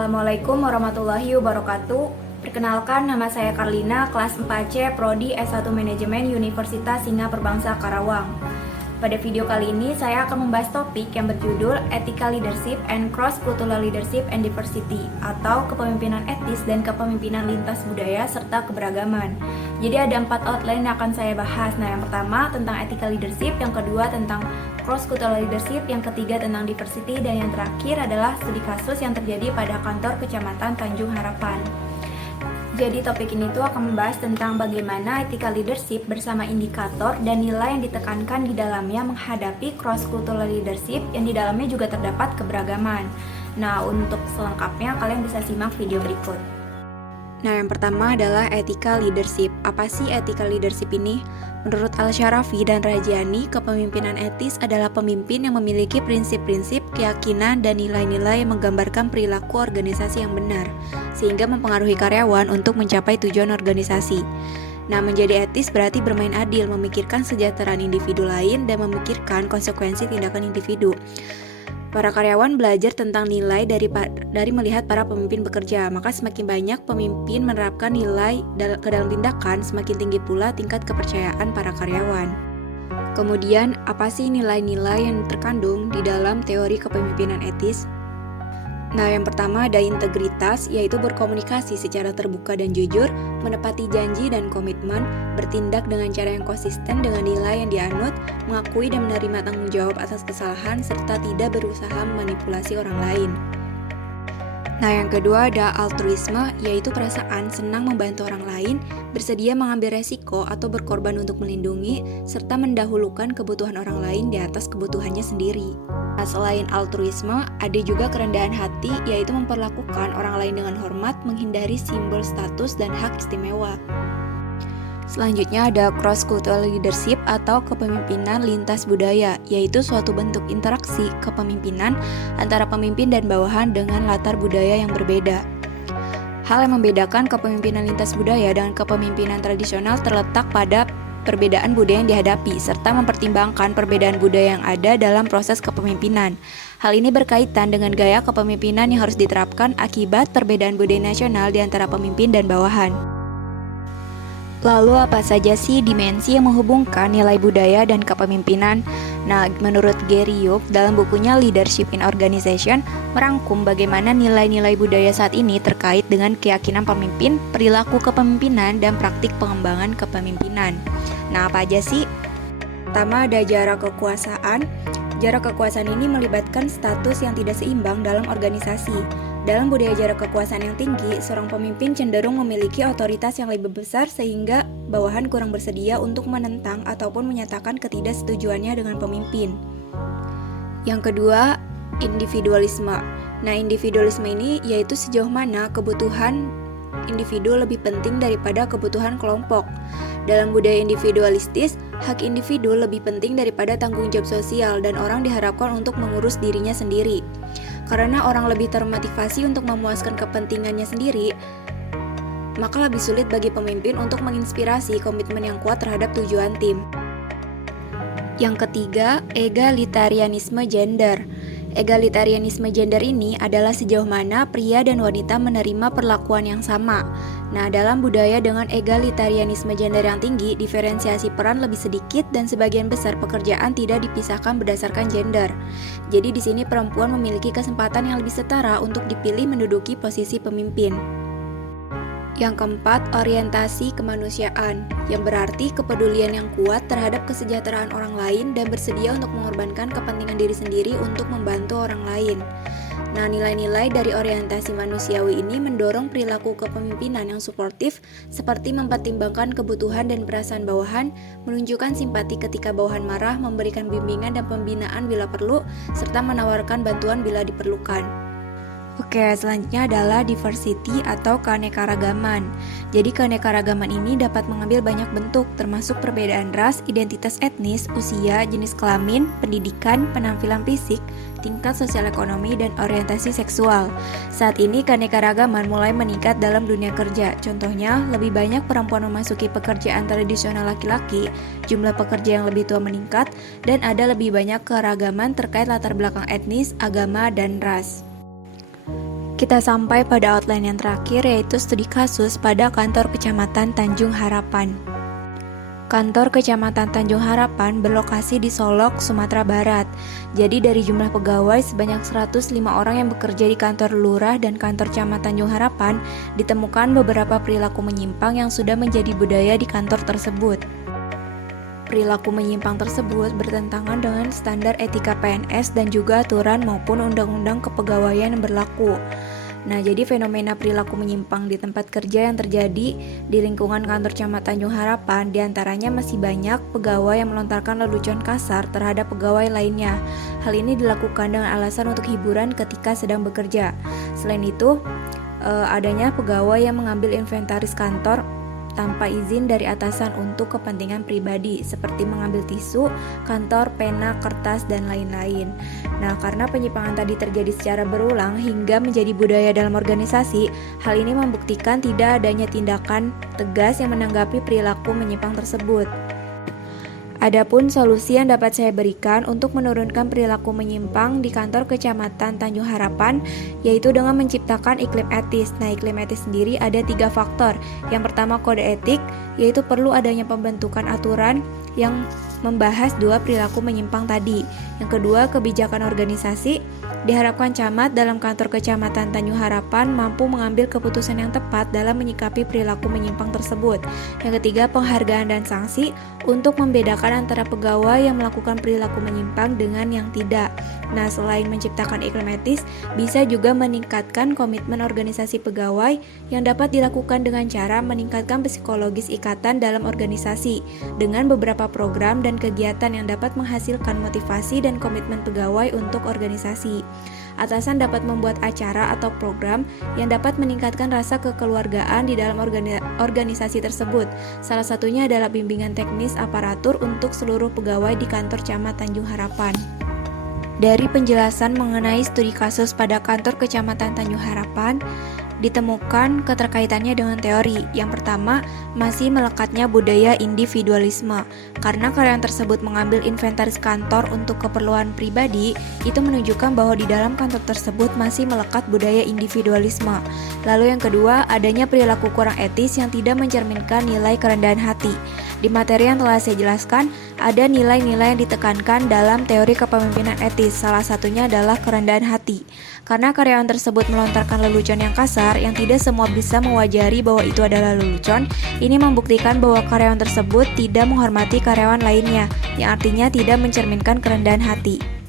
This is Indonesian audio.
Assalamualaikum warahmatullahi wabarakatuh. Perkenalkan, nama saya Karlina, kelas 4C, Prodi S1 Manajemen Universitas Singa Perbangsa Karawang. Pada video kali ini, saya akan membahas topik yang berjudul Ethical Leadership and Cross-Cultural Leadership and Diversity, atau kepemimpinan etis dan kepemimpinan lintas budaya serta keberagaman. Jadi ada 4 outline yang akan saya bahas. Nah, yang pertama tentang ethical leadership, yang kedua tentang cross-cultural leadership, yang ketiga tentang diversity, dan yang terakhir adalah studi kasus yang terjadi pada kantor Kecamatan Tanjung Harapan. Jadi topik ini tuh akan membahas tentang bagaimana ethical leadership bersama indikator dan nilai yang ditekankan di dalamnya menghadapi cross-cultural leadership yang di dalamnya juga terdapat keberagaman. Nah, untuk selengkapnya kalian bisa simak video berikut. Nah, yang pertama adalah ethical leadership. Apa sih ethical leadership ini? Menurut Al-Sharafi dan Rajani, kepemimpinan etis adalah pemimpin yang memiliki prinsip-prinsip, keyakinan, dan nilai-nilai yang menggambarkan perilaku organisasi yang benar, sehingga mempengaruhi karyawan untuk mencapai tujuan organisasi. Nah, menjadi etis berarti bermain adil, memikirkan kesejahteraan individu lain, dan memikirkan konsekuensi tindakan individu. Para karyawan belajar tentang nilai dari melihat para pemimpin bekerja, maka semakin banyak pemimpin menerapkan nilai ke dalam tindakan, semakin tinggi pula tingkat kepercayaan para karyawan. Kemudian, apa sih nilai-nilai yang terkandung di dalam teori kepemimpinan etis? Nah, yang pertama ada integritas, yaitu berkomunikasi secara terbuka dan jujur, menepati janji dan komitmen, bertindak dengan cara yang konsisten dengan nilai yang dianut, mengakui dan menerima tanggung jawab atas kesalahan, serta tidak berusaha memanipulasi orang lain. Nah, yang kedua ada altruisme, yaitu perasaan senang membantu orang lain, bersedia mengambil resiko atau berkorban untuk melindungi, serta mendahulukan kebutuhan orang lain di atas kebutuhannya sendiri. Nah, selain altruisme, ada juga kerendahan hati, yaitu memperlakukan orang lain dengan hormat, menghindari simbol status dan hak istimewa. Selanjutnya ada cross-cultural leadership atau kepemimpinan lintas budaya, yaitu suatu bentuk interaksi kepemimpinan antara pemimpin dan bawahan dengan latar budaya yang berbeda. Hal yang membedakan kepemimpinan lintas budaya dengan kepemimpinan tradisional terletak pada perbedaan budaya yang dihadapi, serta mempertimbangkan perbedaan budaya yang ada dalam proses kepemimpinan. Hal ini berkaitan dengan gaya kepemimpinan yang harus diterapkan akibat perbedaan budaya nasional di antara pemimpin dan bawahan. Lalu apa saja sih dimensi yang menghubungkan nilai budaya dan kepemimpinan? Nah, menurut Gary Young dalam bukunya Leadership in Organization merangkum bagaimana nilai-nilai budaya saat ini terkait dengan keyakinan pemimpin, perilaku kepemimpinan, dan praktik pengembangan kepemimpinan. Nah, apa aja sih? Pertama ada jarak kekuasaan. Jarak kekuasaan ini melibatkan status yang tidak seimbang dalam organisasi. Dalam budaya jarak kekuasaan yang tinggi, seorang pemimpin cenderung memiliki otoritas yang lebih besar sehingga bawahan kurang bersedia untuk menentang ataupun menyatakan ketidaksetujuannya dengan pemimpin. Yang kedua, individualisme. Nah, individualisme ini yaitu sejauh mana kebutuhan individu lebih penting daripada kebutuhan kelompok. Dalam budaya individualistis, hak individu lebih penting daripada tanggung jawab sosial dan orang diharapkan untuk mengurus dirinya sendiri. Karena orang lebih termotivasi untuk memuaskan kepentingannya sendiri, maka lebih sulit bagi pemimpin untuk menginspirasi komitmen yang kuat terhadap tujuan tim. Yang ketiga, egalitarianisme gender. Egalitarianisme gender ini adalah sejauh mana pria dan wanita menerima perlakuan yang sama. Nah, dalam budaya dengan egalitarianisme gender yang tinggi, diferensiasi peran lebih sedikit dan sebagian besar pekerjaan tidak dipisahkan berdasarkan gender. Jadi di sini perempuan memiliki kesempatan yang lebih setara untuk dipilih menduduki posisi pemimpin. Yang keempat, orientasi kemanusiaan, yang berarti kepedulian yang kuat terhadap kesejahteraan orang lain dan bersedia untuk mengorbankan kepentingan diri sendiri untuk membantu orang lain. Nah, nilai-nilai dari orientasi manusiawi ini mendorong perilaku kepemimpinan yang suportif, seperti mempertimbangkan kebutuhan dan perasaan bawahan, menunjukkan simpati ketika bawahan marah, memberikan bimbingan dan pembinaan bila perlu, serta menawarkan bantuan bila diperlukan. Oke, selanjutnya adalah diversity atau keanekaragaman. Jadi keanekaragaman ini dapat mengambil banyak bentuk, termasuk perbedaan ras, identitas etnis, usia, jenis kelamin, pendidikan, penampilan fisik, tingkat sosial ekonomi, dan orientasi seksual. Saat ini keanekaragaman mulai meningkat dalam dunia kerja. Contohnya, lebih banyak perempuan memasuki pekerjaan tradisional laki-laki, jumlah pekerja yang lebih tua meningkat, dan ada lebih banyak keragaman terkait latar belakang etnis, agama, dan ras. Kita sampai pada outline yang terakhir, yaitu studi kasus pada kantor Kecamatan Tanjung Harapan. Kantor Kecamatan Tanjung Harapan berlokasi di Solok, Sumatera Barat. Jadi dari jumlah pegawai sebanyak 105 orang yang bekerja di kantor lurah dan kantor camat Tanjung Harapan, ditemukan beberapa perilaku menyimpang yang sudah menjadi budaya di kantor tersebut. Perilaku menyimpang tersebut bertentangan dengan standar etika PNS dan juga aturan maupun undang-undang kepegawaian yang berlaku. Nah, jadi fenomena perilaku menyimpang di tempat kerja yang terjadi di lingkungan kantor camat Tanjung Harapan diantaranya masih banyak pegawai yang melontarkan lelucon kasar terhadap pegawai lainnya. Hal ini dilakukan dengan alasan untuk hiburan ketika sedang bekerja. Selain itu, adanya pegawai yang mengambil inventaris kantor tanpa izin dari atasan untuk kepentingan pribadi, seperti mengambil tisu, kantor, pena, kertas, dan lain-lain. Nah, karena penyimpangan tadi terjadi secara berulang hingga menjadi budaya dalam organisasi, hal ini membuktikan tidak adanya tindakan tegas yang menanggapi perilaku menyimpang tersebut. Adapun solusi yang dapat saya berikan untuk menurunkan perilaku menyimpang di kantor Kecamatan Tanjung Harapan, yaitu dengan menciptakan iklim etis. Nah, iklim etis sendiri ada 3 faktor. Yang pertama, kode etik, yaitu perlu adanya pembentukan aturan yang membahas 2 perilaku menyimpang tadi. Yang kedua, kebijakan organisasi. Diharapkan camat dalam kantor Kecamatan Tanjung Harapan mampu mengambil keputusan yang tepat dalam menyikapi perilaku menyimpang tersebut. Yang ketiga, penghargaan dan sanksi untuk membedakan antara pegawai yang melakukan perilaku menyimpang dengan yang tidak. Nah, selain menciptakan iklim etis, bisa juga meningkatkan komitmen organisasi pegawai yang dapat dilakukan dengan cara meningkatkan psikologis ikatan dalam organisasi dengan beberapa program dan kegiatan yang dapat menghasilkan motivasi dan komitmen pegawai untuk organisasi. Atasan dapat membuat acara atau program yang dapat meningkatkan rasa kekeluargaan di dalam organisasi tersebut. Salah satunya adalah bimbingan teknis aparatur untuk seluruh pegawai di kantor camat Tanjung Harapan. Dari penjelasan mengenai studi kasus pada kantor Kecamatan Tanjung Harapan, ditemukan keterkaitannya dengan teori. Yang pertama, masih melekatnya budaya individualisme. Karena karyawan tersebut mengambil inventaris kantor untuk keperluan pribadi, itu menunjukkan bahwa di dalam kantor tersebut masih melekat budaya individualisme. Lalu yang kedua, adanya perilaku kurang etis yang tidak mencerminkan nilai kerendahan hati. Di materi yang telah saya jelaskan, ada nilai-nilai yang ditekankan dalam teori kepemimpinan etis. Salah satunya adalah kerendahan hati. Karena karyawan tersebut melontarkan lelucon yang kasar, yang tidak semua bisa mewajari bahwa itu adalah lelucon, ini membuktikan bahwa karyawan tersebut tidak menghormati karyawan lainnya, yang artinya tidak mencerminkan kerendahan hati.